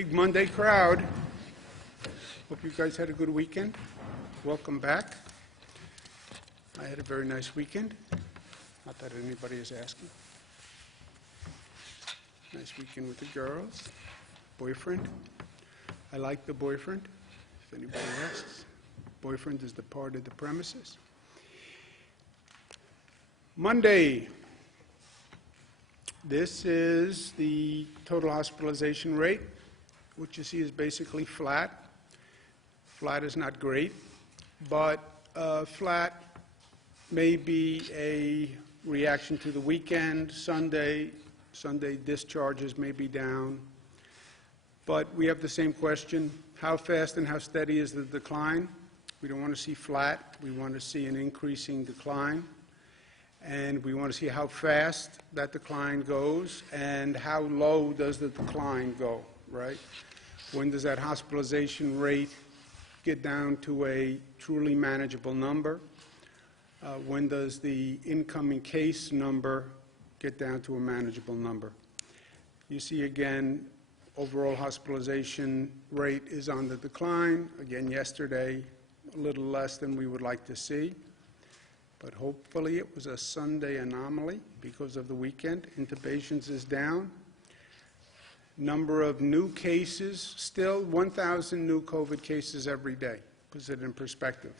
Big Monday crowd. Hope you guys had a good weekend. Welcome back. I had a very nice weekend. Not that anybody is asking. Nice weekend with the girls. Boyfriend. I like the boyfriend, if anybody asks. Boyfriend is the part of the premises. Monday. This is the total hospitalization rate. What you see is basically flat. Flat is not great, but flat may be a reaction to the weekend. Sunday discharges may be down. But we have the same question: how fast and how steady is the decline? We don't want to see flat. We want to see an increasing decline. And we want to see how fast that decline goes and how low does the decline go, right? When does that hospitalization rate get down to a truly manageable number? When does the incoming case number get down to a manageable number? You see again, overall hospitalization rate is on the decline. Again, yesterday, a little less than we would like to see. But hopefully it was a Sunday anomaly because of the weekend. Intubations is down. Number of new cases, still 1,000 new COVID cases every day. Puts it in perspective.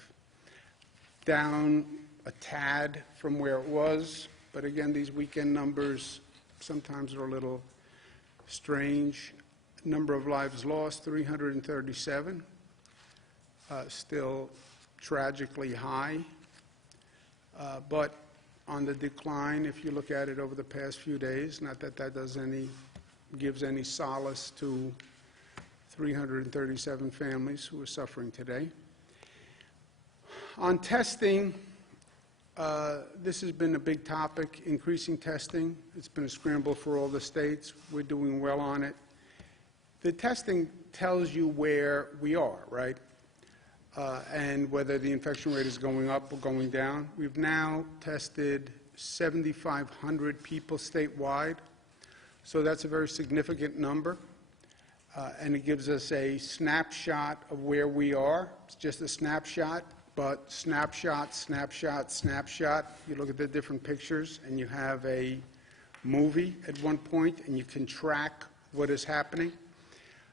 Down a tad from where it was, but again, these weekend numbers sometimes are a little strange. Number of lives lost, 337. Still tragically high. But on the decline, if you look at it over the past few days, not that that gives any solace to 337 families who are suffering today. On testing, this has been a big topic, increasing testing. It's been a scramble for all the states. We're doing well on it. The testing tells you where we are, right? And whether the infection rate is going up or going down. We've now tested 7,500 people statewide, so that's a very significant number, and it gives us a snapshot of where we are. It's just a snapshot, but snapshot, snapshot, snapshot. You look at the different pictures, and you have a movie at one point, and you can track what is happening.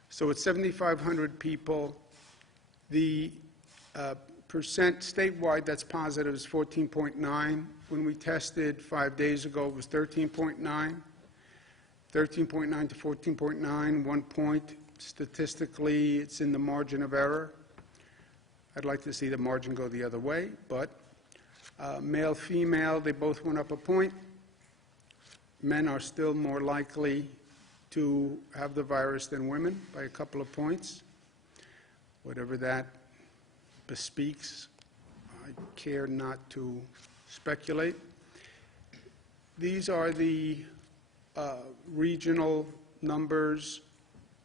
So it's 7,500 people. The percent statewide that's positive is 14.9. When we tested 5 days ago, it was 13.9. 13.9 to 14.9, 1 point. Statistically, it's in the margin of error. I'd like to see the margin go the other way, but male, female, they both went up a point. Men are still more likely to have the virus than women by a couple of points. Whatever that bespeaks, I care not to speculate. These are the regional numbers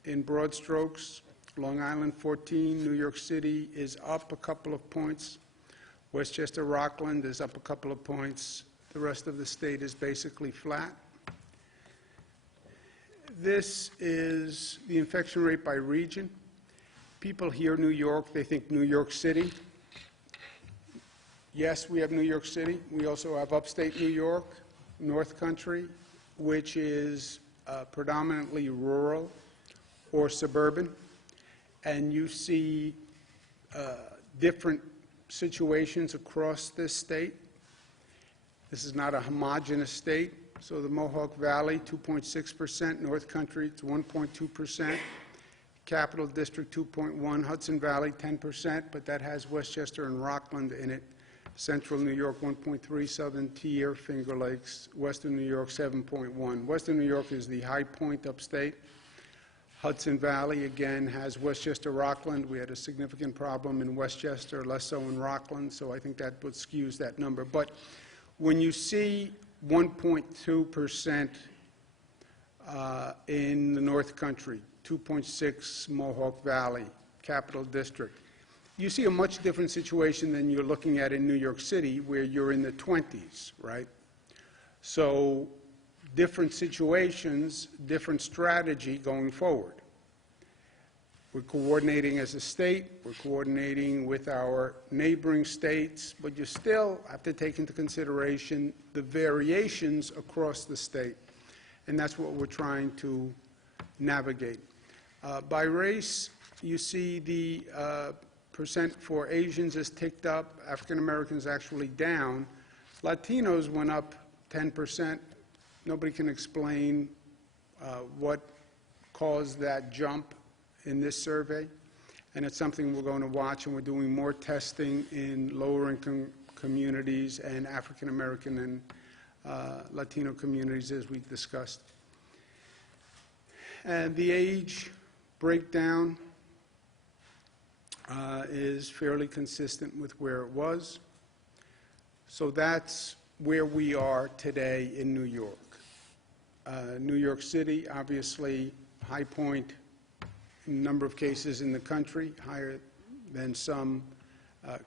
in broad strokes. Long Island 14, New York City is up a couple of points. Westchester, Rockland is up a couple of points. The rest of the state is basically flat. This is the infection rate by region. People hear New York, they think New York City. Yes, we have New York City. We also have upstate New York, North Country, which is predominantly rural or suburban. And you see different situations across this state. This is not a homogeneous state. So the Mohawk Valley, 2.6%. North Country, it's 1.2%. Capital District, 2.1%. Hudson Valley, 10%, but that has Westchester and Rockland in it. Central New York, 1.3%. Southern Tier, Finger Lakes. Western New York, 7.1%. Western New York is the high point upstate. Hudson Valley, again, has Westchester, Rockland. We had a significant problem in Westchester, less so in Rockland, so I think that would skews that number. But when you see 1.2% in the North Country, 2.6 Mohawk Valley, Capital District, you see a much different situation than you're looking at in New York City, where you're in the 20s, right? So different situations, different strategy going forward. We're coordinating as a state, we're coordinating with our neighboring states, but you still have to take into consideration the variations across the state, and that's what we're trying to navigate. By race, you see the percent for Asians is ticked up, African Americans actually down. Latinos went up 10%. Nobody can explain what caused that jump in this survey, and it's something we're going to watch, and we're doing more testing in lower income communities and African American and Latino communities, as we discussed. And the age breakdown is fairly consistent with where it was. So that's where we are today in New York. New York City, obviously, high point in number of cases in the country, higher than some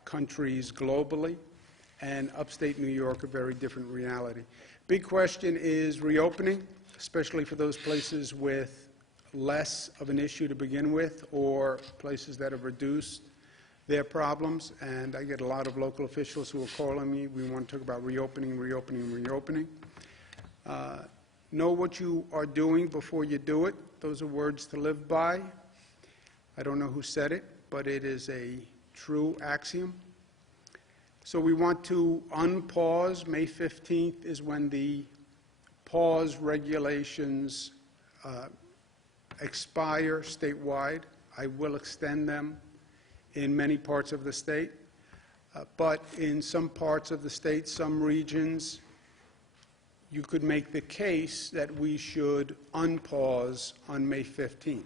countries globally, and upstate New York, a very different reality. Big question is reopening, especially for those places with less of an issue to begin with, or places that have reduced their problems. And I get a lot of local officials who are calling me. We want to talk about reopening, reopening, reopening. Know what you are doing before you do it. Those are words to live by. I don't know who said it, but it is a true axiom. So we want to unpause. May 15th is when the pause regulations expire statewide. I will extend them in many parts of the state, but in some parts of the state, some regions, you could make the case that we should unpause on May 15th.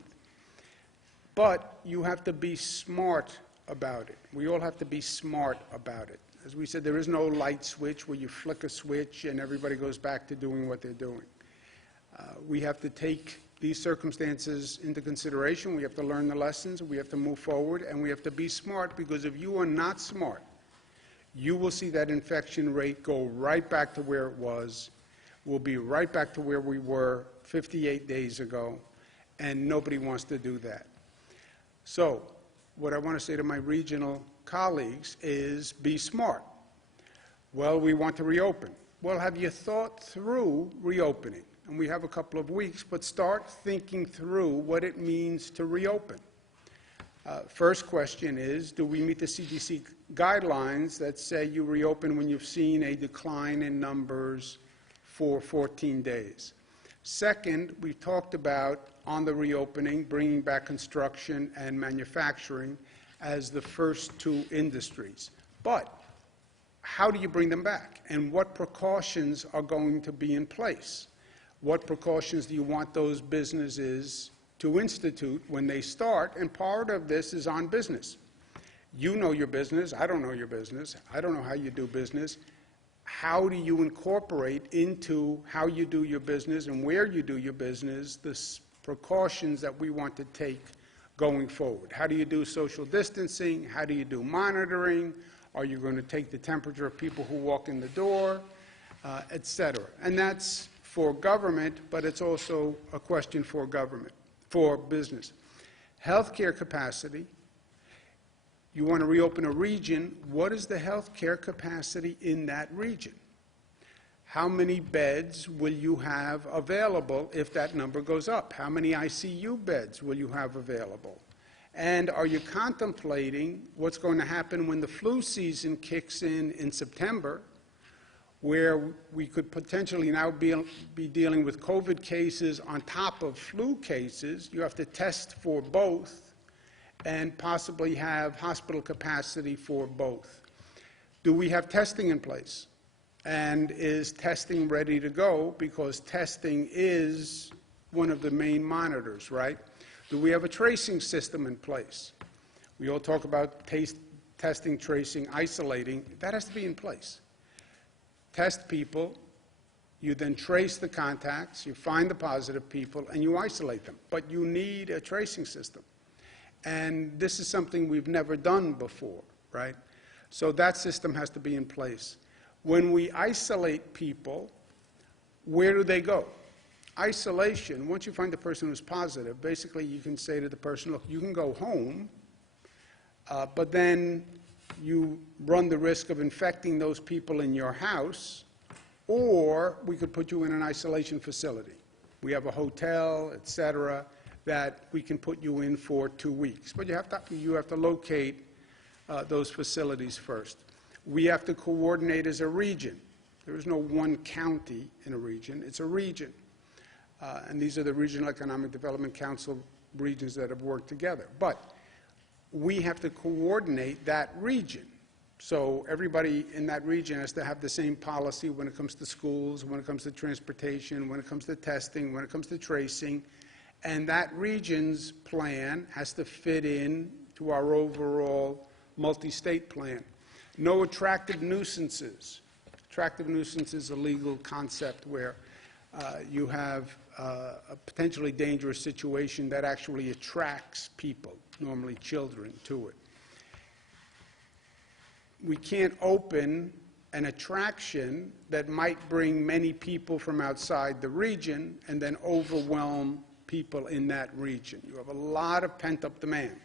But you have to be smart about it. We all have to be smart about it. As we said, there is no light switch where you flick a switch and everybody goes back to doing what they're doing. We have to take these circumstances into consideration. We have to learn the lessons. We have to move forward, and we have to be smart, because if you are not smart, you will see that infection rate go right back to where it was. We'll be right back to where we were 58 days ago, and nobody wants to do that. So what I want to say to my regional colleagues is be smart. Well, we want to reopen. Well, have you thought through reopening? And we have a couple of weeks, but start thinking through what it means to reopen. First question is, do we meet the CDC guidelines that say you reopen when you've seen a decline in numbers for 14 days? Second, we've talked about, on the reopening, bringing back construction and manufacturing as the first two industries. But how do you bring them back? And what precautions are going to be in place? What precautions do you want those businesses to institute when they start? And part of this is on business. You know your business. I don't know your business. I don't know how you do business. How do you incorporate into how you do your business and where you do your business the precautions that we want to take going forward? How do you do social distancing? How do you do monitoring? Are you going to take the temperature of people who walk in the door, et cetera? And that's for government, but it's also a question for government, for business. Healthcare capacity. You want to reopen a region. What is the healthcare capacity in that region? How many beds will you have available if that number goes up? How many ICU beds will you have available? And are you contemplating what's going to happen when the flu season kicks in September, where we could potentially now be dealing with COVID cases on top of flu cases? You have to test for both and possibly have hospital capacity for both. Do we have testing in place? And is testing ready to go? Because testing is one of the main monitors, right? Do we have a tracing system in place? We all talk about testing, tracing, isolating. That has to be in place. Test people, you then trace the contacts, you find the positive people, and you isolate them. But you need a tracing system. And this is something we've never done before, right? So that system has to be in place. When we isolate people, where do they go? Isolation, once you find the person who's positive, basically you can say to the person, look, you can go home, but then you run the risk of infecting those people in your house, or we could put you in an isolation facility. We have a hotel, et cetera, that we can put you in for 2 weeks. But you have to locate those facilities first. We have to coordinate as a region. There is no one county in a region, it's a region. And these are the Regional Economic Development Council regions that have worked together. But we have to coordinate that region. So everybody in that region has to have the same policy when it comes to schools, when it comes to transportation, when it comes to testing, when it comes to tracing. And that region's plan has to fit in to our overall multi-state plan. No attractive nuisances. Attractive nuisance is a legal concept where you have a potentially dangerous situation that actually attracts people, normally children, to it. We can't open an attraction that might bring many people from outside the region and then overwhelm people in that region. You have a lot of pent-up demand.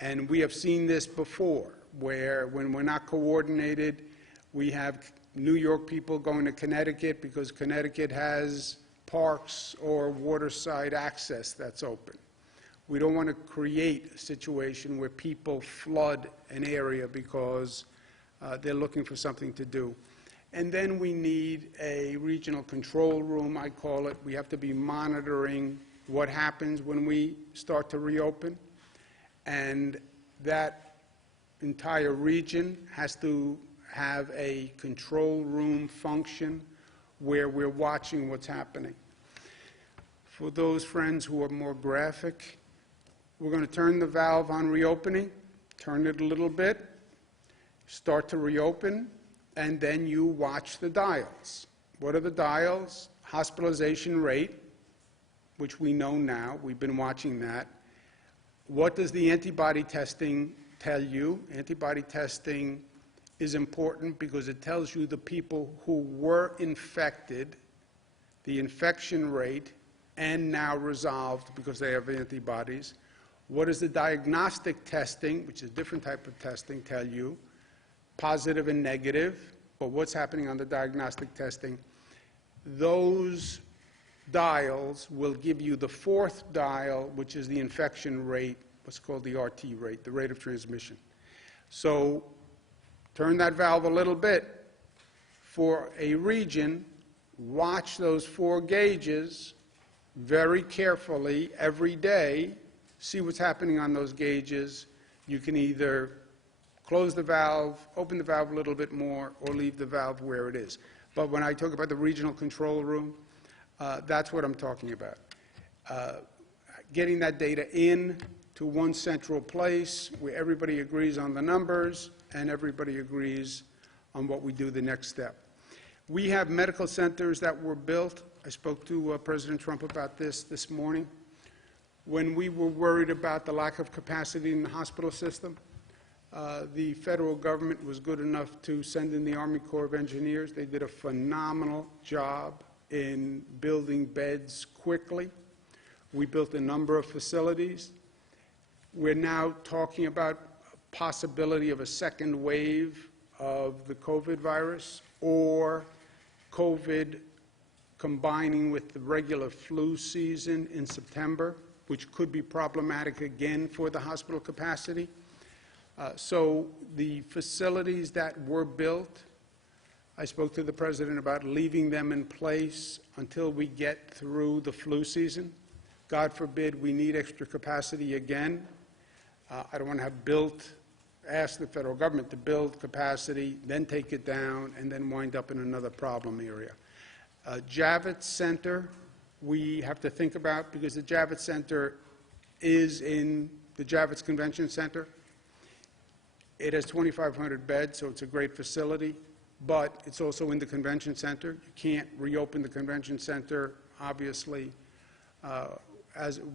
And we have seen this before, where when we're not coordinated, we have New York people going to Connecticut because Connecticut has parks or waterside access that's open. We don't want to create a situation where people flood an area because they're looking for something to do. And then we need a regional control room, I call it. We have to be monitoring what happens when we start to reopen. And that entire region has to have a control room function where we're watching what's happening. For those friends who are more graphic, we're going to turn the valve on reopening, turn it a little bit, start to reopen, and then you watch the dials. What are the dials? Hospitalization rate, which we know now. We've been watching that. What does the antibody testing tell you? Antibody testing is important because it tells you the people who were infected, the infection rate, and now resolved because they have antibodies. What does the diagnostic testing, which is a different type of testing, tell you? Positive and negative, but what's happening on the diagnostic testing? Those dials will give you the fourth dial, which is the infection rate, what's called the RT rate, the rate of transmission. So turn that valve a little bit. For a region, watch those 4 gauges very carefully every day. See what's happening on those gauges. You can either close the valve, open the valve a little bit more, or leave the valve where it is. But when I talk about the regional control room, that's what I'm talking about. Getting that data in to one central place where everybody agrees on the numbers and everybody agrees on what we do the next step. We have medical centers that were built. I spoke to President Trump about this morning. When we were worried about the lack of capacity in the hospital system, the federal government was good enough to send in the Army Corps of Engineers. They did a phenomenal job in building beds quickly. We built a number of facilities. We're now talking about a possibility of a second wave of the COVID virus, or COVID combining with the regular flu season in September, which could be problematic again for the hospital capacity. So the facilities that were built, I spoke to the President about leaving them in place until we get through the flu season. God forbid we need extra capacity again. I don't want to have ask the federal government to build capacity, then take it down, and then wind up in another problem area. Javits Center, we have to think about, because the Javits Center is in the Javits Convention Center. It has 2,500 beds, so it's a great facility, but it's also in the convention center. You can't reopen the convention center, obviously,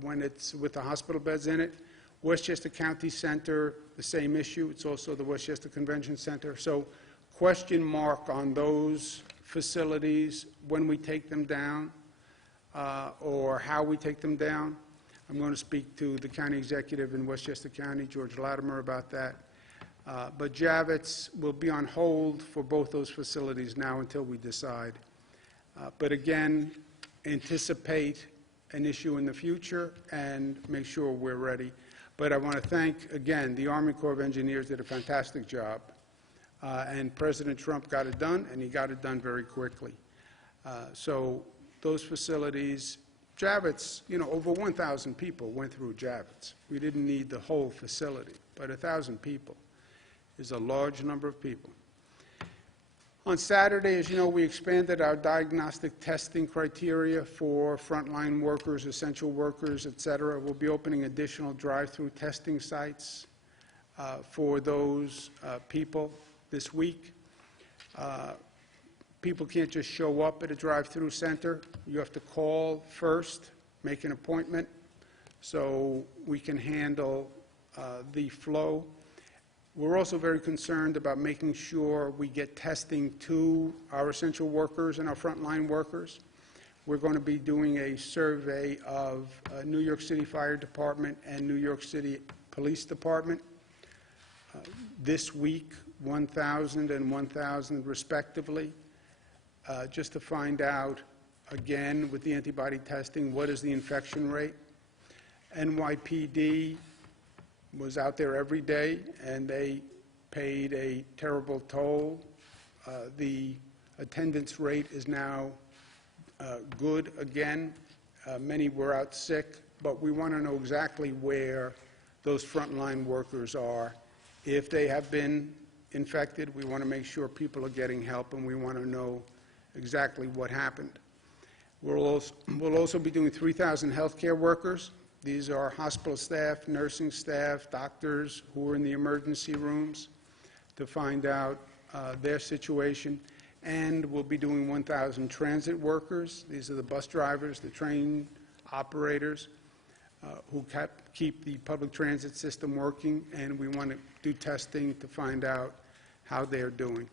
when it's with the hospital beds in it. Westchester County Center, the same issue. It's also the Westchester Convention Center. So question mark on those facilities when we take them down. or how we take them down. I'm going to speak to the county executive in Westchester County, George Latimer, about that. But Javits will be on hold for both those facilities now until we decide. But again, anticipate an issue in the future and make sure we're ready. But I want to thank, again, the Army Corps of Engineers did a fantastic job. And President Trump got it done, and he got it done very quickly. So those facilities, Javits, over 1,000 people went through Javits. We didn't need the whole facility, but 1,000 people is a large number of people. On Saturday, as you know, we expanded our diagnostic testing criteria for frontline workers, essential workers, et cetera. We'll be opening additional drive-through testing sites for those people this week. People can't just show up at a drive-through center. You have to call first, make an appointment, so we can handle the flow. We're also very concerned about making sure we get testing to our essential workers and our frontline workers. We're going to be doing a survey of New York City Fire Department and New York City Police Department this week, 1,000 and 1,000 respectively, just to find out, again, with the antibody testing, what is the infection rate. NYPD was out there every day, and they paid a terrible toll. The attendance rate is now good again. Many were out sick, but we want to know exactly where those frontline workers are. If they have been infected, we want to make sure people are getting help, and we want to know exactly what happened. We'll also be doing 3,000 healthcare workers. These are hospital staff, nursing staff, doctors who are in the emergency rooms to find out their situation. And we'll be doing 1,000 transit workers. These are the bus drivers, the train operators who keep the public transit system working, and we want to do testing to find out how they're doing.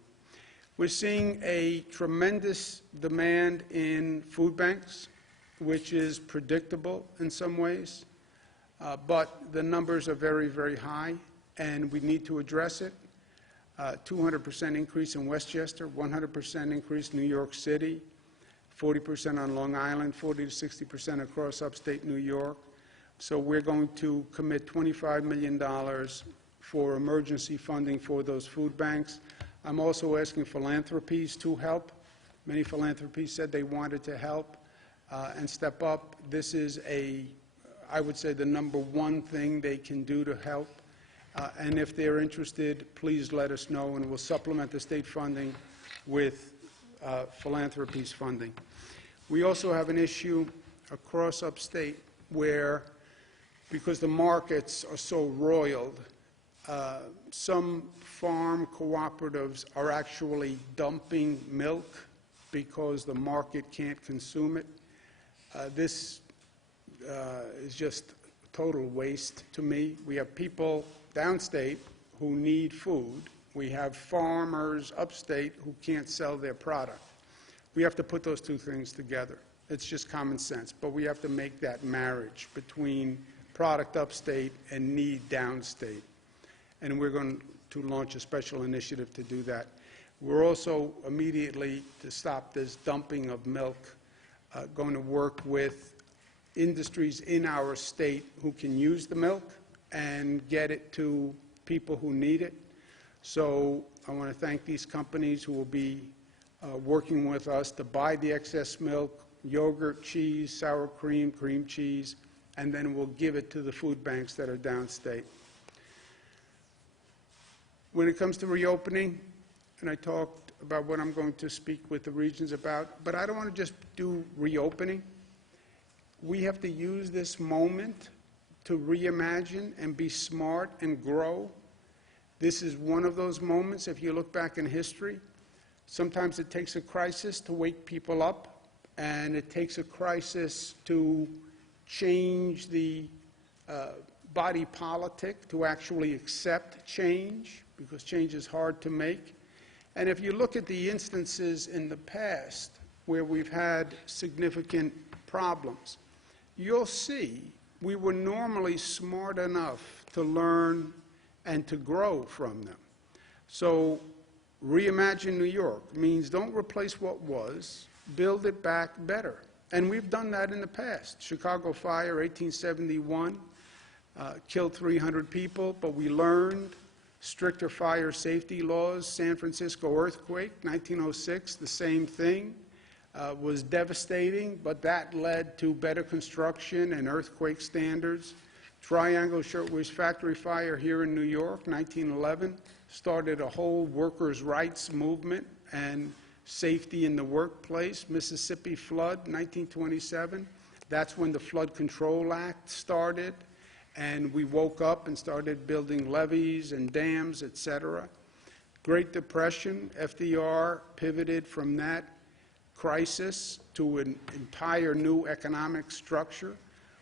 We're seeing a tremendous demand in food banks, which is predictable in some ways, but the numbers are very, very high, and we need to address it. 200% increase in Westchester, 100% increase in New York City, 40% on Long Island, 40 to 60% across upstate New York. So we're going to commit $25 million for emergency funding for those food banks. I'm also asking philanthropies to help. Many philanthropies said they wanted to help and step up. This is I would say, the #1 thing they can do to help. And if they're interested, please let us know, and we'll supplement the state funding with philanthropies funding. We also have an issue across upstate where, because the markets are so roiled, some farm cooperatives are actually dumping milk because the market can't consume it. This is just total waste to me. We have people downstate who need food. We have farmers upstate who can't sell their product. We have to put those two things together. It's just common sense, but we have to make that marriage between product upstate and need downstate. And we're going to launch a special initiative to do that. We're also immediately, to stop this dumping of milk, going to work with industries in our state who can use the milk and get it to people who need it. So I want to thank these companies who will be working with us to buy the excess milk, yogurt, cheese, sour cream, cream cheese, and then we'll give it to the food banks that are downstate. When it comes to reopening, and I talked about what I'm going to speak with the regions about, but I don't want to just do reopening. We have to use this moment to reimagine and be smart and grow. This is one of those moments, if you look back in history, sometimes it takes a crisis to wake people up, and it takes a crisis to change the body politic to actually accept change, because change is hard to make. And if you look at the instances in the past where we've had significant problems, you'll see we were normally smart enough to learn and to grow from them. So reimagine New York means don't replace what was, build it back better. And we've done that in the past. Chicago fire, 1871, killed 300 people, but we learned stricter fire safety laws. San Francisco earthquake, 1906, the same thing. Was devastating, but that led to better construction and earthquake standards. Triangle Shirtwaist Factory fire here in New York, 1911, started a whole workers' rights movement and safety in the workplace. Mississippi flood, 1927, that's when the Flood Control Act started, and we woke up and started building levees and dams, etc. Great Depression, FDR pivoted from that crisis to an entire new economic structure.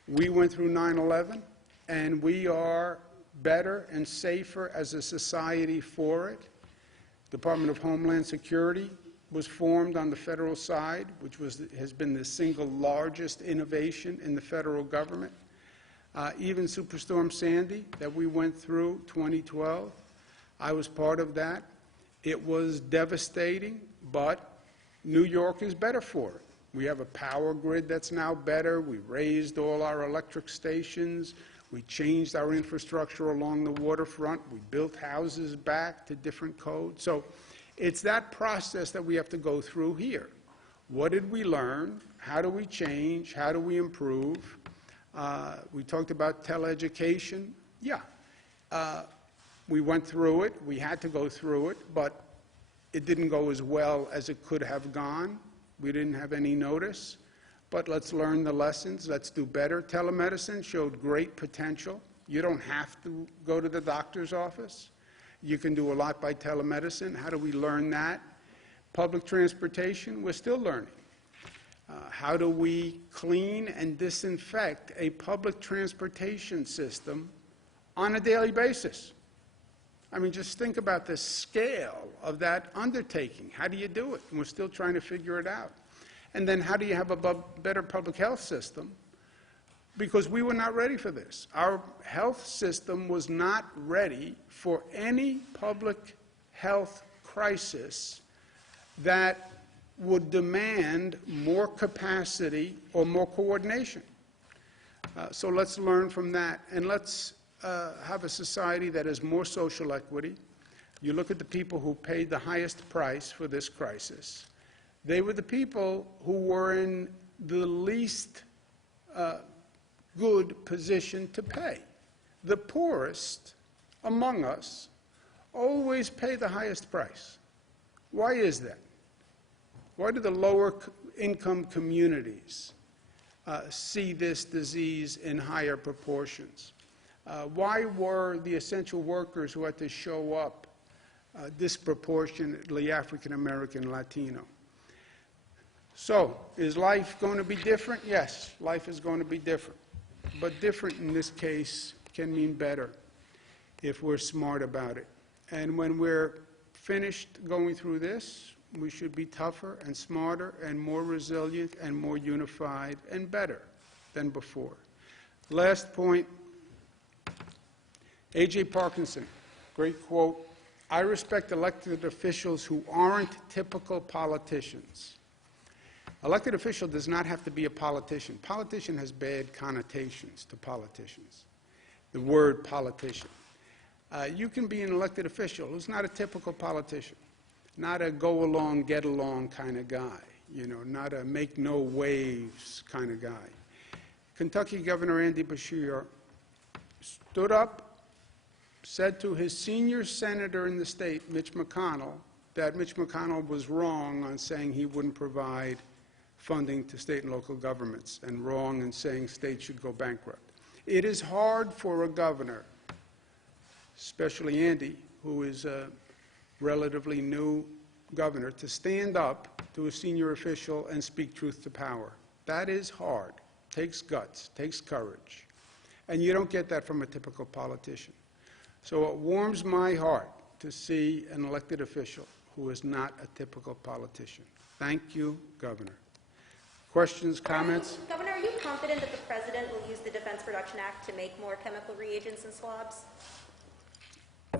We went through 9/11, and we are better and safer as a society for it. Department of Homeland Security was formed on the federal side, which has been the single largest innovation in the federal government. Even Superstorm Sandy that we went through, 2012, I was part of that. It was devastating, but New York is better for it. We have a power grid that's now better. We raised all our electric stations. We changed our infrastructure along the waterfront. We built houses back to different codes. So it's that process that we have to go through here. What did we learn? How do we change? How do we improve? We talked about teleeducation. Yeah, we went through it. We had to go through it, but it didn't go as well as it could have gone. We didn't have any notice, but let's learn the lessons. Let's do better. Telemedicine showed great potential. You don't have to go to the doctor's office. You can do a lot by telemedicine. How do we learn that? Public transportation, we're still learning. How do we clean and disinfect a public transportation system on a daily basis? I mean, just think about the scale of that undertaking. How do you do it? And we're still trying to figure it out. And then how do you have a better public health system? Because we were not ready for this. Our health system was not ready for any public health crisis that would demand more capacity or more coordination. So let's learn from that, and let's have a society that has more social equity. You look at the people who paid the highest price for this crisis. They were the people who were in the least good position to pay. The poorest among us always pay the highest price. Why is that? Why do the lower income communities see this disease in higher proportions? Why were the essential workers who had to show up disproportionately African American, Latino? So, is life going to be different? Yes, life is going to be different. But different in this case can mean better if we're smart about it. And when we're finished going through this, we should be tougher and smarter and more resilient and more unified and better than before. Last point, A.J. Parkinson, great quote, "I respect elected officials who aren't typical politicians." Elected official does not have to be a politician. Politician has bad connotations to politicians, the word politician. You can be an elected official who's not a typical politician, not a go-along, get-along kind of guy, you know, not a make-no-waves kind of guy. Kentucky Governor Andy Beshear stood up, said to his senior senator in the state, Mitch McConnell, that Mitch McConnell was wrong on saying he wouldn't provide funding to state and local governments, and wrong in saying states should go bankrupt. It is hard for a governor, especially Andy, who is a relatively new governor, to stand up to a senior official and speak truth to power. That is hard. Takes guts, takes courage. And you don't get that from a typical politician. So it warms my heart to see an elected official who is not a typical politician. Thank you, Governor. Questions, comments? Governor, are you confident that the President will use the Defense Production Act to make more chemical reagents and swabs?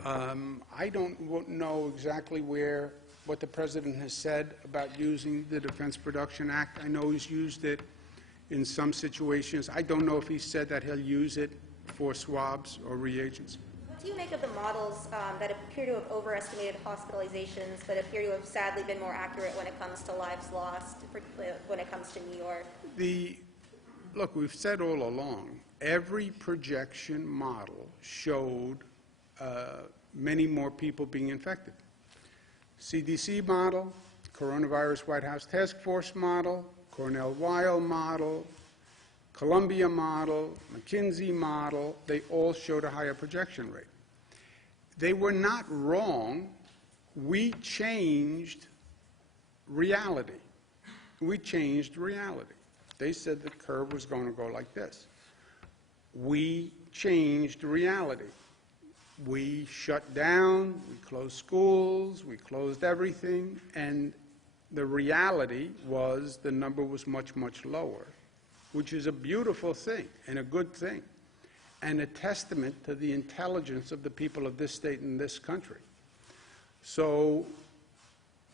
I don't know exactly what the President has said about using the Defense Production Act. I know he's used it in some situations. I don't know if he said that he'll use it for swabs or reagents. What do you make of the models that appear to have overestimated hospitalizations but appear to have sadly been more accurate when it comes to lives lost, particularly when it comes to New York? Look, we've said all along, every projection model showed many more people being infected. CDC model, Coronavirus White House Task Force model, Cornell-Weill model, Columbia model, McKinsey model, they all showed a higher projection rate. They were not wrong. We changed reality. We changed reality. They said the curve was going to go like this. We changed reality. We shut down, we closed schools, we closed everything, and the reality was the number was much, much lower, which is a beautiful thing and a good thing, and a testament to the intelligence of the people of this state and this country. So,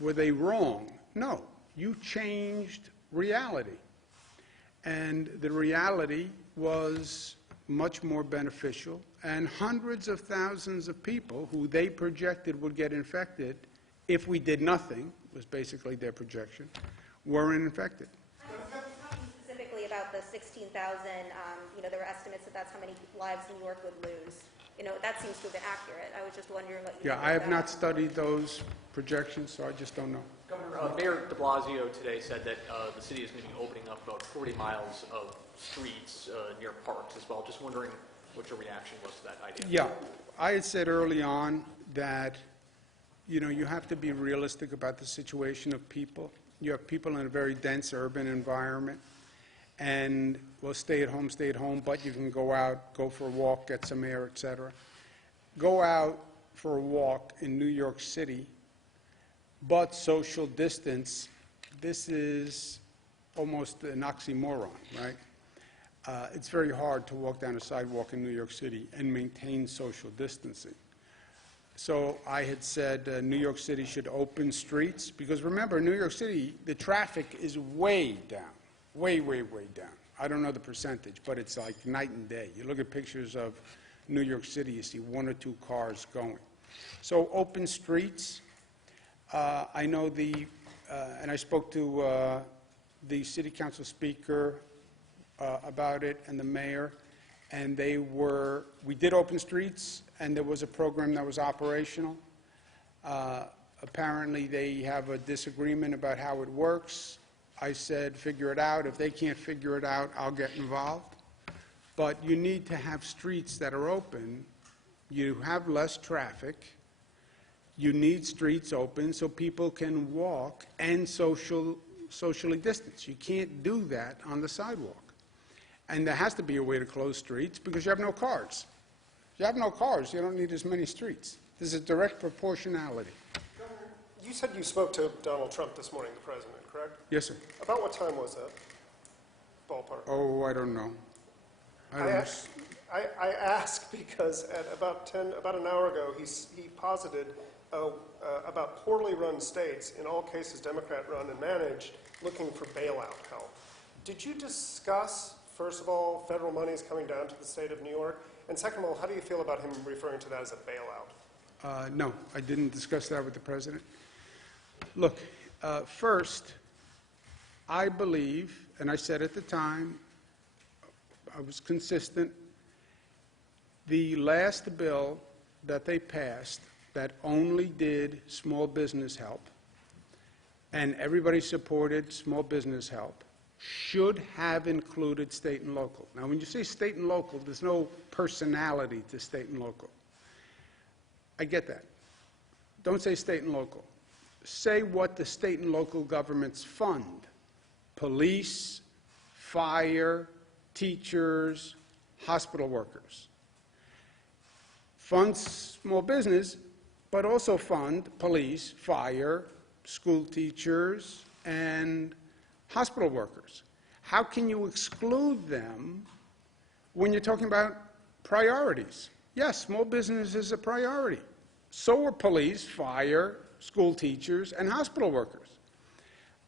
were they wrong? No. You changed reality. And the reality was much more beneficial, and hundreds of thousands of people who they projected would get infected if we did nothing, was basically their projection, weren't infected. I'm talking specifically about the 16,000, there were estimates that that's how many lives New York would lose. That seems to have been accurate. I was just wondering what you think I have about. not studied those projections, so I just don't know. Governor, Mayor de Blasio today said that the city is going to be opening up about 40 miles of streets near parks as well. Just wondering what your reaction was to that idea. Yeah, I had said early on that, you have to be realistic about the situation of people. You have people in a very dense urban environment, and, well, stay at home, but you can go out, go for a walk, get some air, etc. Go out for a walk in New York City, but social distance, this is almost an oxymoron, right? It's very hard to walk down a sidewalk in New York City and maintain social distancing. So I had said New York City should open streets, because remember, New York City, the traffic is way down, way, way, way down. I don't know the percentage, but it's like night and day. You look at pictures of New York City, you see 1 or 2 cars going. So open streets. I know and I spoke to the city council speaker about it and the mayor, and we did open streets, and there was a program that was operational. Apparently they have a disagreement about how it works. I said, figure it out. If they can't figure it out, I'll get involved. But you need to have streets that are open. You have less traffic. You need streets open so people can walk and socially distance. You can't do that on the sidewalk. And there has to be a way to close streets because you have no cars. If you have no cars, you don't need as many streets. There's a direct proportionality. Governor, you said you spoke to Donald Trump this morning, the president, correct? Yes, sir. About what time was that? Ballpark. Oh, I don't know. I ask because at about an hour ago, he posited about poorly run states, in all cases Democrat-run and managed, looking for bailout help. Did you discuss, first of all, federal money is coming down to the state of New York? And second of all, how do you feel about him referring to that as a bailout? No, I didn't discuss that with the president. Look, first, I believe, and I said at the time, I was consistent, the last bill that they passed that only did small business help, and everybody supported small business help, should have included state and local. Now, when you say state and local, there's no personality to state and local. I get that. Don't say state and local. Say what the state and local governments fund. Police, fire, teachers, hospital workers. Fund small business, but also fund police, fire, school teachers, and hospital workers. How can you exclude them when you're talking about priorities? Yes, small business is a priority. So are police, fire, school teachers, and hospital workers.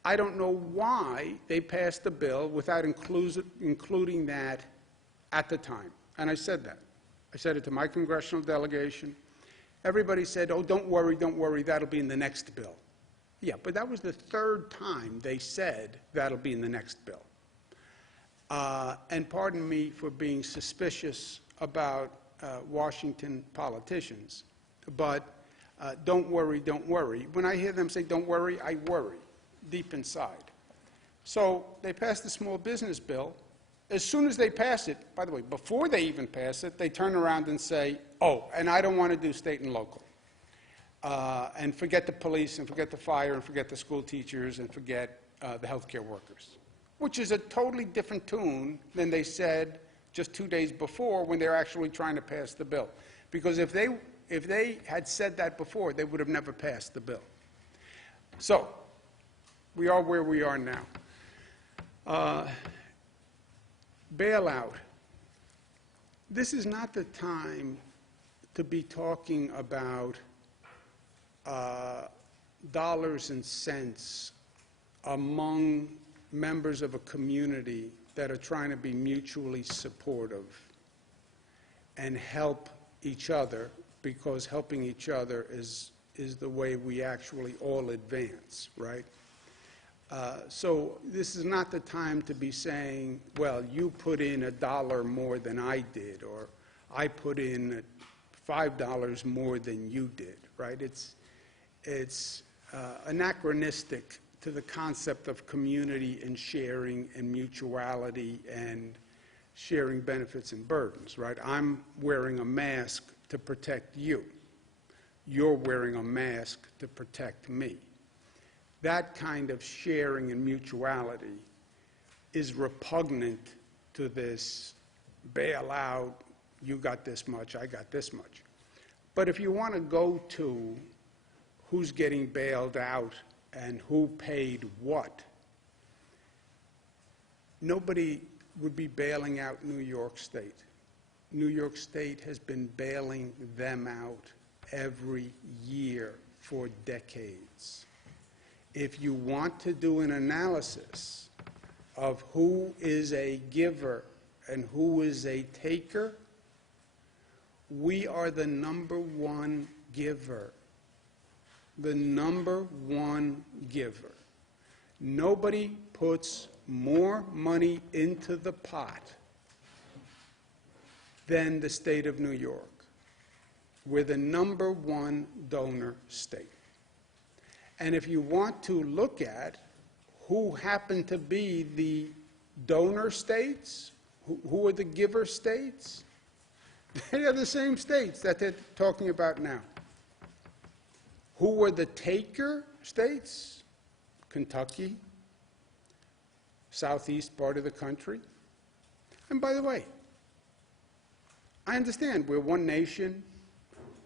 I don't know why they passed the bill without including that at the time. And I said that. I said it to my congressional delegation. Everybody said, oh, don't worry, that'll be in the next bill. Yeah, but that was the third time they said that'll be in the next bill. And pardon me for being suspicious about Washington politicians, but don't worry. When I hear them say don't worry, I worry deep inside. So they passed the small business bill. As soon as they pass it, by the way, before they even pass it, they turn around and say, oh, and I don't want to do state and local. And forget the police, and forget the fire, and forget the school teachers, and forget the healthcare workers, which is a totally different tune than they said just 2 days before when they're actually trying to pass the bill. Because if they had said that before, they would have never passed the bill. So we are where we are now. Bailout. This is not the time to be talking about dollars and cents among members of a community that are trying to be mutually supportive and help each other, because helping each other is the way we actually all advance, right? So this is not the time to be saying, well, you put in $1 more than I did, or I put in $5 more than you did, right? It's anachronistic to the concept of community and sharing and mutuality and sharing benefits and burdens, right? I'm wearing a mask to protect you. You're wearing a mask to protect me. That kind of sharing and mutuality is repugnant to this bailout, you got this much, I got this much. But if you want to go to who's getting bailed out and who paid what, nobody would be bailing out New York State. New York State has been bailing them out every year for decades. If you want to do an analysis of who is a giver and who is a taker, we are the #1 giver. The #1 giver. Nobody puts more money into the pot than the state of New York. We're the #1 donor state. And if you want to look at who happen to be the donor states, who are the giver states, they are the same states that they're talking about now. Who were the taker states? Kentucky, southeast part of the country. And by the way, I understand we're one nation.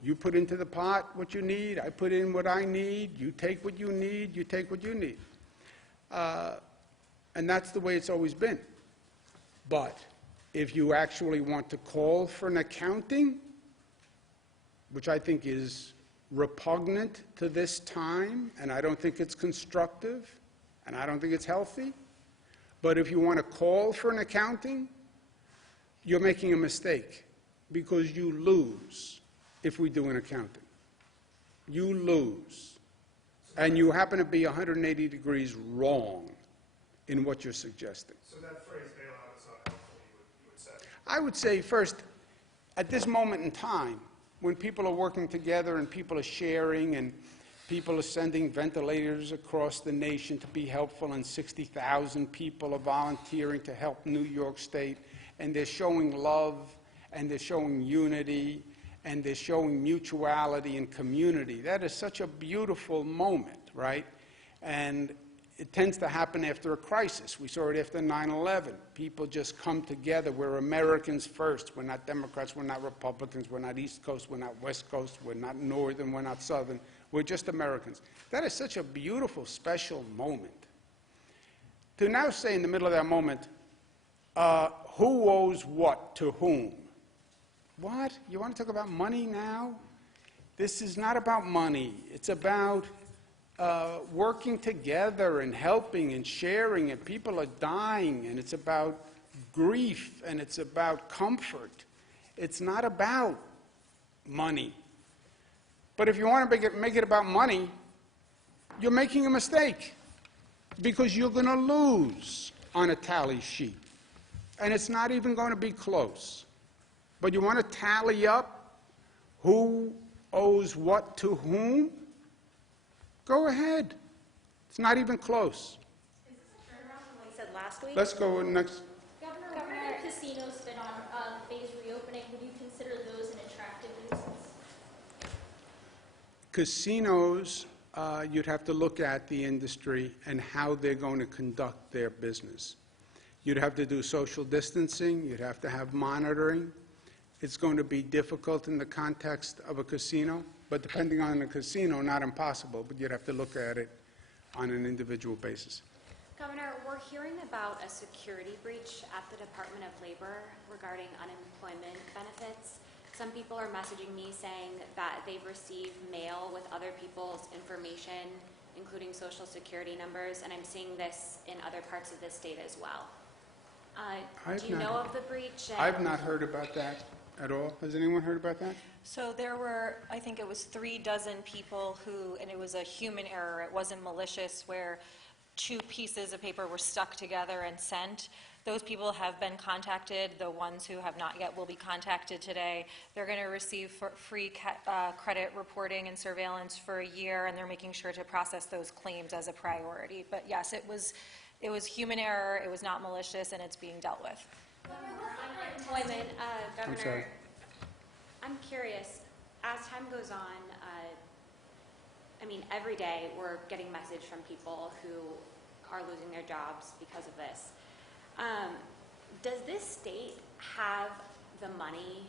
You put into the pot what you need, I put in what I need, you take what you need, you take what you need. And that's the way it's always been. But if you actually want to call for an accounting, which I think is repugnant to this time, and I don't think it's constructive, and I don't think it's healthy, but if you want to call for an accounting, you're making a mistake, because you lose if we do an accounting. You lose. And you happen to be 180 degrees wrong in what you're suggesting. So that phrase bailout is not helpful, you would say? I would say, first, at this moment in time, when people are working together and people are sharing and people are sending ventilators across the nation to be helpful, and 60,000 people are volunteering to help New York State, and they're showing love, and they're showing unity, and they're showing mutuality and community. That is such a beautiful moment, right? And it tends to happen after a crisis. We saw it after 9/11. People just come together. We're Americans first. We're not Democrats. We're not Republicans. We're not East Coast. We're not West Coast. We're not Northern. We're not Southern. We're just Americans. That is such a beautiful, special moment. To now say in the middle of that moment, who owes what to whom? What? You want to talk about money now? This is not about money. It's about working together and helping and sharing, and people are dying, and it's about grief, and it's about comfort. It's not about money. But if you want to make it about money, you're making a mistake, because you're going to lose on a tally sheet, and it's not even going to be close. But you want to tally up who owes what to whom? Go ahead. It's not even close. Is this a turnaround from what you said last week? Let's go next. Governor, where do casinos fit on phased reopening? Would you consider those an attractive nuisance? Casinos, you'd have to look at the industry and how they're going to conduct their business. You'd have to do social distancing. You'd have to have monitoring. It's going to be difficult in the context of a casino, but depending on the casino, not impossible, but you'd have to look at it on an individual basis. Governor, we're hearing about a security breach at the Department of Labor regarding unemployment benefits. Some people are messaging me saying that they've received mail with other people's information, including social security numbers, and I'm seeing this in other parts of the state as well. Do you know of the breach? I've not heard about that at all. Has anyone heard about that? So there were, I think it was 36 people who, and it was a human error, it wasn't malicious, where 2 pieces of paper were stuck together and sent. Those people have been contacted. The ones who have not yet will be contacted today. They're going to receive free credit reporting and surveillance for a year, and they're making sure to process those claims as a priority. But yes, it was human error, it was not malicious, and it's being dealt with. Unemployment, Governor, sorry. I'm curious, as time goes on, I mean, every day we're getting message from people who are losing their jobs because of this. Does this state have the money?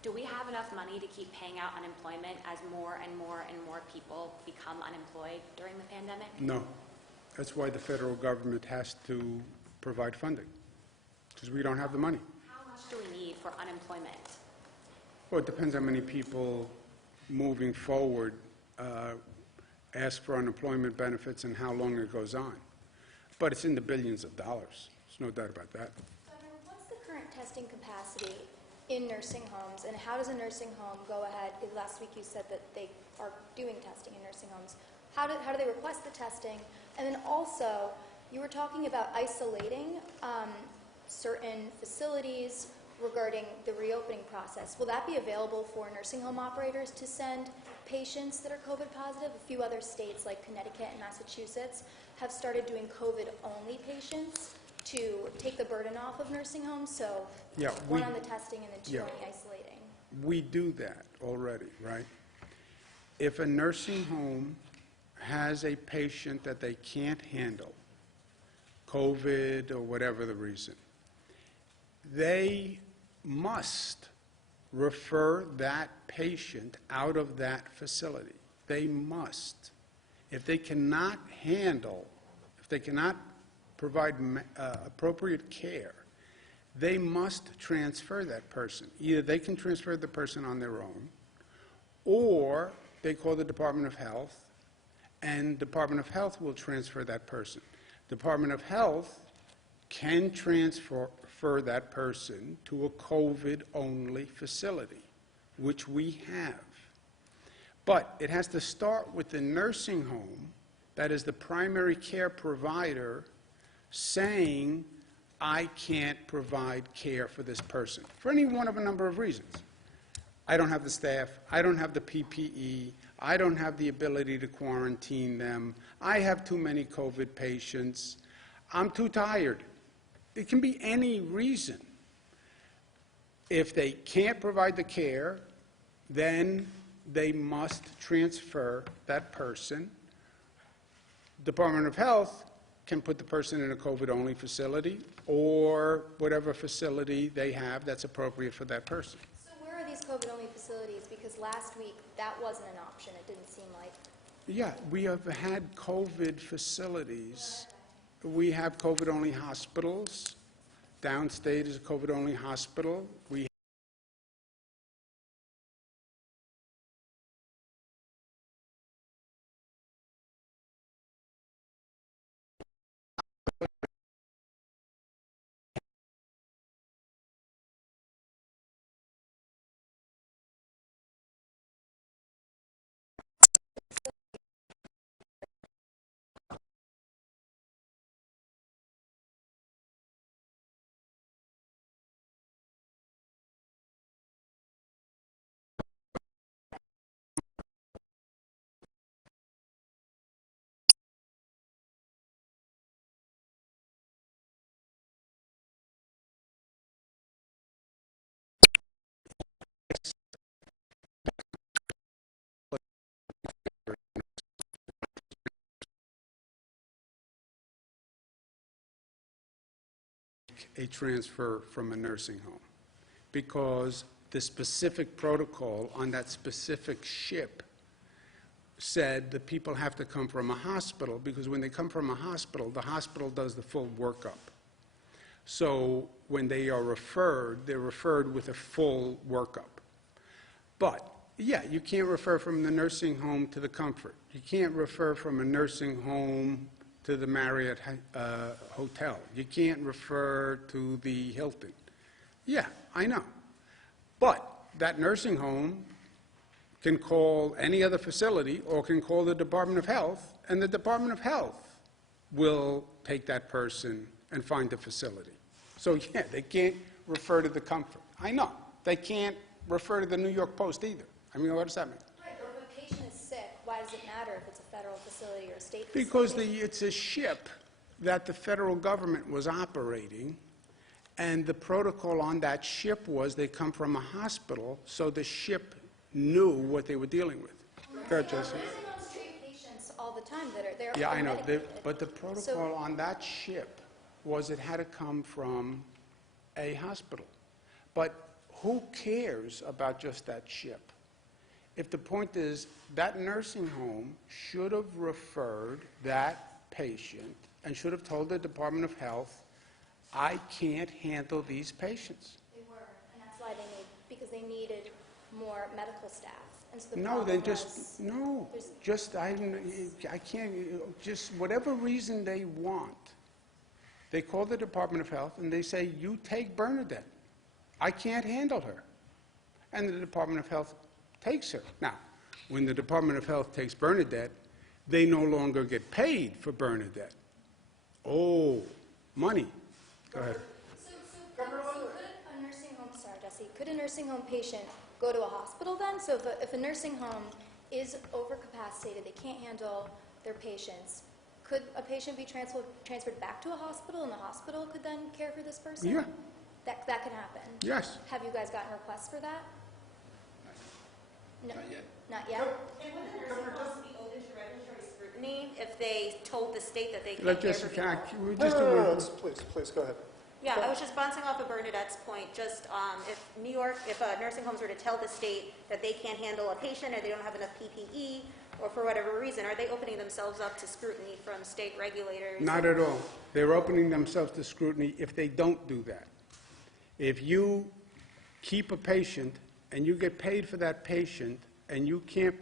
Do we have enough money to keep paying out unemployment as more and more and more people become unemployed during the pandemic? No. That's why the federal government has to provide funding, because we don't have the money. How much do we need for unemployment? Well, it depends how many people moving forward ask for unemployment benefits and how long it goes on. But it's in the billions of dollars. There's no doubt about that. Governor, what's the current testing capacity in nursing homes, and how does a nursing home go ahead? Last week you said that they are doing testing in nursing homes. How do they request the testing? And then also, you were talking about isolating certain facilities regarding the reopening process. Will that be available for nursing home operators to send patients that are COVID positive? A few other states like Connecticut and Massachusetts have started doing COVID-only patients to take the burden off of nursing homes, so Yeah, one on the testing and then 2 yeah. on the isolating. We do that already, right? If a nursing home has a patient that they can't handle, COVID or whatever the reason, they must refer that patient out of that facility. They must. If they cannot handle, if they cannot provide appropriate care, they must transfer that person. Either they can transfer the person on their own, or they call the Department of Health, and Department of Health will transfer that person. Department of Health can transfer that person to a COVID-only facility, which we have. But it has to start with the nursing home that is the primary care provider saying, I can't provide care for this person, for any one of a number of reasons. I don't have the staff, I don't have the PPE, I don't have the ability to quarantine them, I have too many COVID patients, I'm too tired. It can be any reason. If they can't provide the care, then they must transfer that person. Department of Health can put the person in a COVID-only facility or whatever facility they have that's appropriate for that person. So where are these COVID-only facilities? Because last week, that wasn't an option, it didn't seem like. Yeah, we have had COVID facilities. We have COVID-only hospitals. Downstate is a COVID-only hospital. We a transfer from a nursing home because the specific protocol on that specific ship said that people have to come from a hospital because when they come from a hospital, the hospital does the full workup. So when they are referred, they're referred with a full workup. But, yeah, you can't refer from the nursing home to the Comfort. You can't refer from a nursing home to the Marriott Hotel. You can't refer to the Hilton. Yeah, I know. But that nursing home can call any other facility or can call the Department of Health, and the Department of Health will take that person and find a facility. So, yeah, they can't refer to the Comfort. I know. They can't refer to the New York Post either. I mean, what does that mean? Right, but if a patient is sick, why does it matter if it's a federal facility or a state facility? Because it's a ship that the federal government was operating, and the protocol on that ship was they come from a hospital, so the ship knew what they were dealing with. Go ahead, Jesse. Nursing homes treat patients all the time that are there. Yeah, I know. But the protocol on that ship was it had to come from a hospital. But who cares about just that ship? If the point is that nursing home should have referred that patient and should have told the Department of Health, I can't handle these patients. They were, and that's why because they needed more medical staff. And so the No, problem they was- just, no, there's- just, I can't, just whatever reason they want. They call the Department of Health and they say, you take Bernadette. I can't handle her. And the Department of Health takes her. Now, when the Department of Health takes Bernadette, they no longer get paid for Bernadette. Oh, money. Go ahead. So could a nursing home, sorry, Jesse, could a nursing home patient go to a hospital then? So if a nursing home is overcapacitated, they can't handle their patients, could a patient be transferred back to a hospital and the hospital could then care for this person? Yeah. That could happen? Yes. Have you guys gotten requests for that? No. Not yet. Not yet? And would the nursing homes be open to regulatory scrutiny if they told the state that they can't Let care Jesse, for can I, people? we No, just no, do no, no, one- please, go ahead. Yeah, I was just bouncing off of Bernadette's point, just if New York, if nursing homes were to tell the state that they can't handle a patient or they don't have enough PPE, or for whatever reason, are they opening themselves up to scrutiny from state regulators? Not at all. They're opening themselves to scrutiny if they don't do that. If you keep a patient and you get paid for that patient and you can't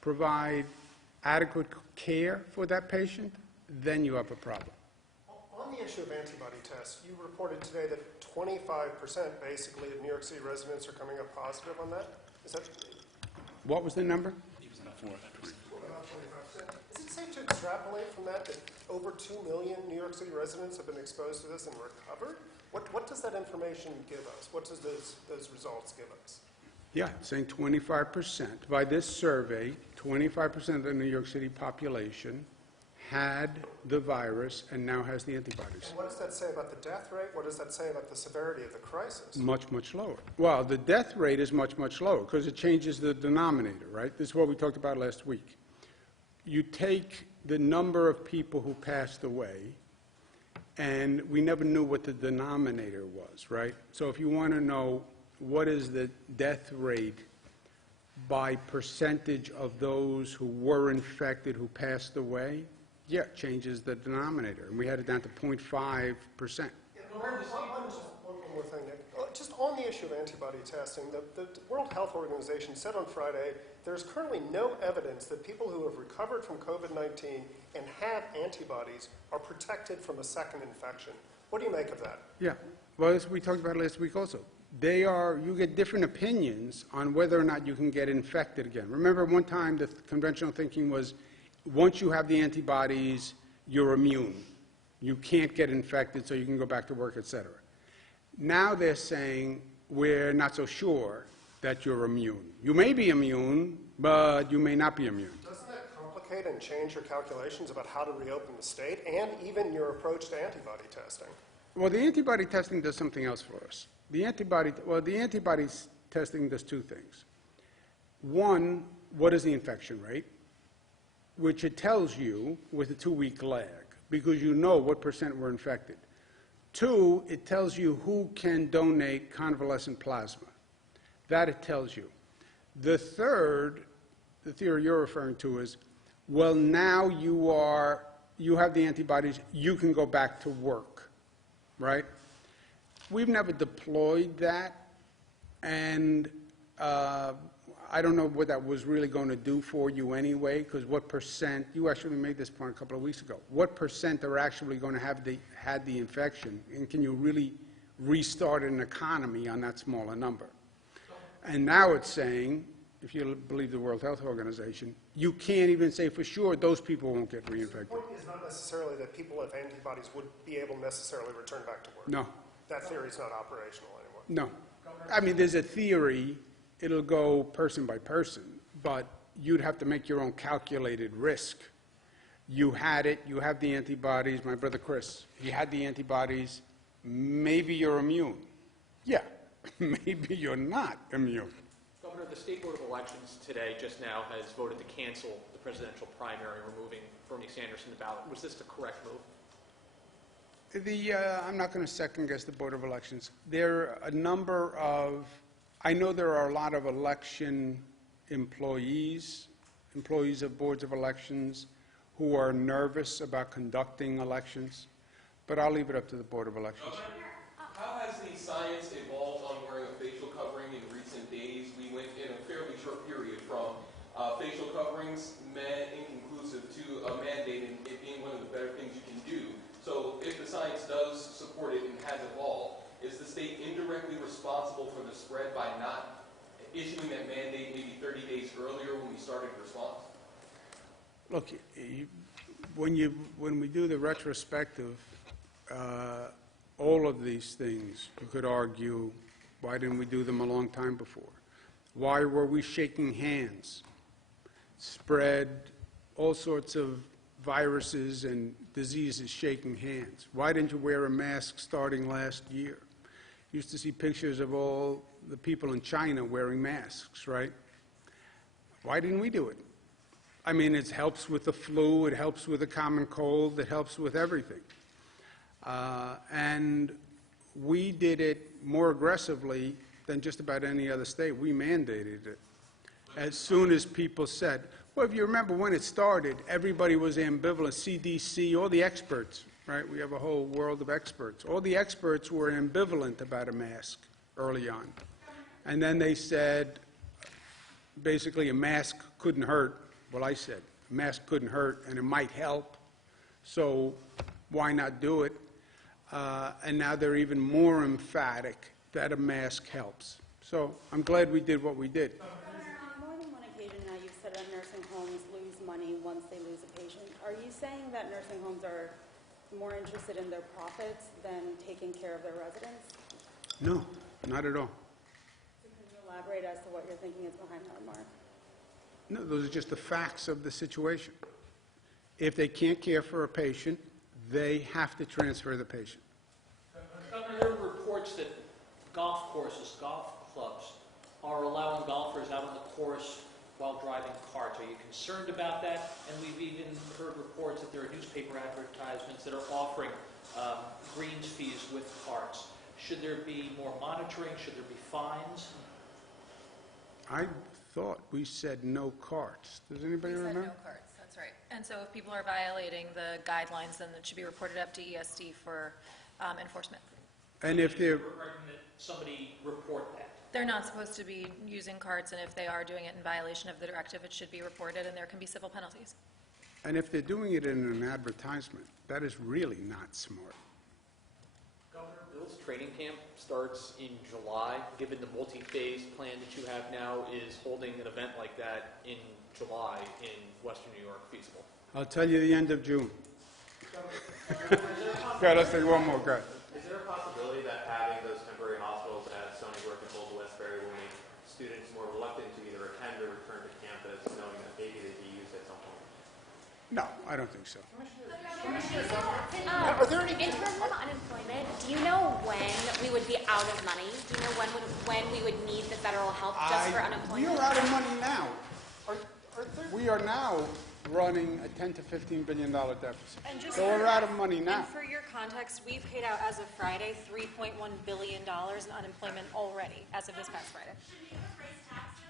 provide adequate care for that patient, then you have a problem. On the issue of antibody tests, you reported today that 25% basically of New York City residents are coming up positive on that. Is that What was the number? about 25%? Is it safe to extrapolate from that over 2 million New York City residents have been exposed to this and recovered? What does that information give us? What does those results give us? Yeah, saying 25%. By this survey, 25% of the New York City population had the virus and now has the antibodies. And what does that say about the death rate? What does that say about the severity of the crisis? Much, much lower. Well, the death rate is much, much lower because it changes the denominator, right? This is what we talked about last week. you take the number of people who passed away, and we never knew what the denominator was, right? So if you want to know what is the death rate by percentage of those who were infected who passed away, yeah, it changes the denominator. And we had it down to 0.5%. One more thing, Nick. Just on the issue of antibody testing, the World Health Organization said on Friday there's currently no evidence that people who have recovered from COVID-19 and have antibodies are protected from a second infection. What do you make of that? Yeah, well, as we talked about last week also, you get different opinions on whether or not you can get infected again. Remember one time the conventional thinking was once you have the antibodies, you're immune. You can't get infected, so you can go back to work, et cetera. Now they're saying we're not so sure that you're immune. You may be immune, but you may not be immune. Doesn't that complicate and change your calculations about how to reopen the state and even your approach to antibody testing? Well, the antibody testing does something else for us. The antibody testing does two things. One, what is the infection rate, which it tells you with a 2-week lag, because you know what percent were infected. Two, it tells you who can donate convalescent plasma. That it tells you. The third, the theory you're referring to is, well, now you have the antibodies, you can go back to work, right? We've never deployed that, and I don't know what that was really going to do for you anyway, because what percent, you actually made this point a couple of weeks ago, what percent are actually going to have had the infection, and can you really restart an economy on that smaller number? And now it's saying, if you believe the World Health Organization, you can't even say for sure those people won't get reinfected. The point is not necessarily that people with antibodies would be able to necessarily return back to work. No. That theory is not operational anymore. No. I mean, there's a theory, it'll go person by person, but you'd have to make your own calculated risk. You had it, you have the antibodies, my brother Chris, he had the antibodies, maybe you're immune. Yeah, maybe you're not immune. Governor, the State Board of Elections today just now has voted to cancel the presidential primary, removing Bernie Sanders from the ballot. Was this the correct move? I'm not going to second guess the Board of Elections. There are a number of, I know there are a lot of election employees of boards of elections who are nervous about conducting elections, but I'll leave it up to the Board of Elections. How has the science evolved on wearing a facial covering in recent days? We went in a fairly short period from facial coverings, inconclusive, to a mandate and it being one of the better things you can do. So if the science does support it and has evolved, is the state indirectly responsible for the spread by not issuing that mandate maybe 30 days earlier when we started response? Look, when we do the retrospective, all of these things, you could argue, why didn't we do them a long time before? Why were we shaking hands? Spread all sorts of viruses and diseases shaking hands. Why didn't you wear a mask starting last year? Used to see pictures of all the people in China wearing masks, right? Why didn't we do it? I mean, it helps with the flu, it helps with the common cold, it helps with everything. And we did it more aggressively than just about any other state. We mandated it. As soon as people said, well, if you remember when it started, everybody was ambivalent. CDC, all the experts, right? We have a whole world of experts. All the experts were ambivalent about a mask early on. And then they said, basically, a mask couldn't hurt. Well, I said, a mask couldn't hurt, and it might help. So why not do it? And now they're even more emphatic that a mask helps. So I'm glad we did what we did. On more than one occasion now, you've said that nursing homes lose money once they lose a patient. Are you saying that nursing homes are more interested in their profits than taking care of their residents? No, not at all. So can you elaborate as to what you're thinking is behind that remark? No, those are just the facts of the situation. If they can't care for a patient, they have to transfer the patient. Governor, there are reports that golf courses, golf clubs, are allowing golfers out on the course while driving carts. Are you concerned about that? And we've even heard reports that there are newspaper advertisements that are offering greens fees with carts. Should there be more monitoring? Should there be fines? I thought we said no carts. Does anybody We said remember? no carts, that's right. And so if people are violating the guidelines, then it should be reported up to ESD for enforcement. And if they're, We're recommending that somebody report that. They're not supposed to be using carts, and if they are doing it in violation of the directive, it should be reported, and there can be civil penalties. and if they're doing it in an advertisement, that is really not smart. Governor, Bill's training camp starts in July. Given the multi-phase plan that you have now, is holding an event like that in July in Western New York feasible? I'll tell you the end of June. Go, let's take one more, go. Is there a possibility that having those temporary hospitals at Stony Brook and Old Westbury will make students more reluctant to either attend or return to campus, knowing that maybe they'd be used at some point? No, I don't think so. In terms of unemployment, do you know when we would be out of money? Do you know when we would need the federal help just for We unemployment? are out of money now. We are now running a $10 to $15 billion deficit. And just So we're out of money now. And for your context, we've paid out, as of Friday, $3.1 billion in unemployment already, as of this past Friday. Should we have raised taxes?